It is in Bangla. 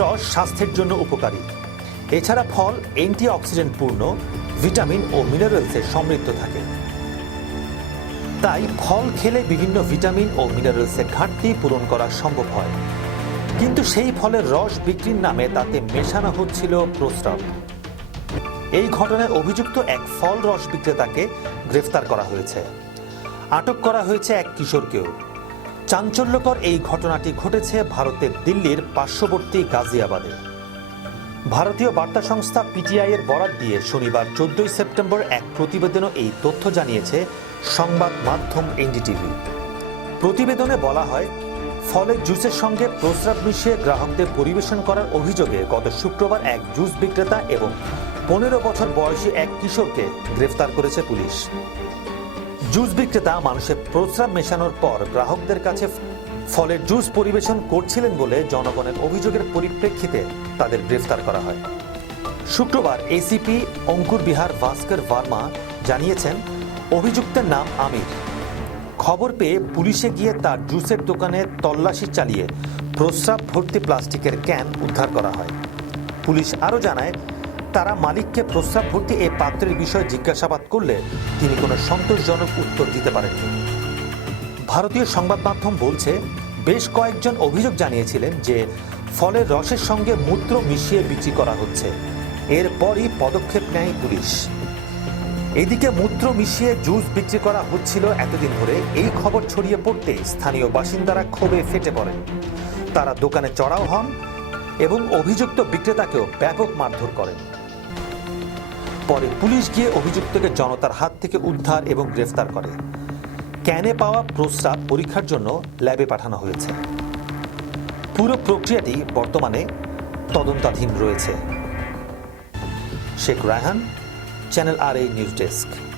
রস স্বাস্থ্যের জন্য উপকারী। এছাড়া ফল অ্যান্টি অক্সিডেন্ট পূর্ণ ভিটামিন ও মিনারেলসে সমৃদ্ধ থাকে। তাই ফল খেলে বিভিন্ন ভিটামিন ও মিনারেলসের ঘাটতি পূরণ করা সম্ভব হয়। কিন্তু সেই ফলের রস বিক্রির নামে তাতে মেশানো হচ্ছিল প্রস্রাব। এই ঘটনায় অভিযুক্ত এক ফল রস বিক্রেতাকে গ্রেফতার করা হয়েছে। আটক করা হয়েছে এক কিশোরকেও। চাঞ্চল্যকর এই ঘটনাটি ঘটেছে ভারতের দিল্লির পার্শ্ববর্তী গাজিয়াবাদে। ভারতীয় বার্তা সংস্থা পিটিআই এর বরাত দিয়ে শনিবার চোদ্দই সেপ্টেম্বর এক প্রতিবেদনও এই তথ্য জানিয়েছে সংবাদ মাধ্যম এনডিটিভি। প্রতিবেদনে বলা হয় ফলের জুসের সঙ্গে প্রস্রাব মিশিয়ে গ্রাহকদের পরিবেশন করার অভিযোগে গত শুক্রবার এক জুস বিক্রেতা এবং পনেরো বছর বয়সী এক কিশোরকে গ্রেফতার করেছে পুলিশ। জুস বিক্রেতা মানুষের প্রস্রাব মেশানোর পর গ্রাহকদের কাছে ফলের জুস পরিবেশন করছিলেন বলে জনগণের অভিযোগের পরিপ্রেক্ষিতে তাদের গ্রেফতার করা হয়। শুক্রবার এসিপি অঙ্কুর বিহার ভাস্কর ভার্মা জানিয়েছেন, অভিযুক্তের নাম আমির। খবর পেয়ে পুলিশে গিয়ে তার জুসের দোকানে তল্লাশি চালিয়ে প্রস্রাব ভর্তি প্লাস্টিকের ক্যান উদ্ধার করা হয়। পুলিশ আরও জানায় তারা মালিককে প্রস্রাব ভর্তি এই পাত্রের বিষয়ে জিজ্ঞাসাবাদ করলে তিনি কোনো সন্তোষজনক উত্তর দিতে পারেননি। ভারতীয় সংবাদ মাধ্যম বলছে, বেশ কয়েকজন অভিযোগ জানিয়েছিলেন যে ফলের রসের সঙ্গে মূত্র মিশিয়ে বিক্রি করা হচ্ছে। এরপরই পদক্ষেপ নেয় পুলিশ। এদিকে মূত্র মিশিয়ে জুস বিক্রি করা হচ্ছিল এতদিন ধরে। এই খবর ছড়িয়ে পড়তে স্থানীয় বাসিন্দারা ক্ষোভে ফেটে পড়েন। তারা দোকানে চড়াও হন এবং অভিযুক্ত বিক্রেতাকেও ব্যাপক মারধর করেন। পরে পুলিশ গিয়ে অভিযুক্তকে জনতার হাত থেকে উদ্ধার এবং গ্রেফতার করে। ক্যানে পাওয়া প্রস্রাব পরীক্ষার জন্য ল্যাবে পাঠানো হয়েছে। পুরো প্রক্রিয়াটি বর্তমানে তদন্তাধীন রয়েছে। শেখ রায়হান, চ্যানেল আর এই নিউজ ডেস্ক।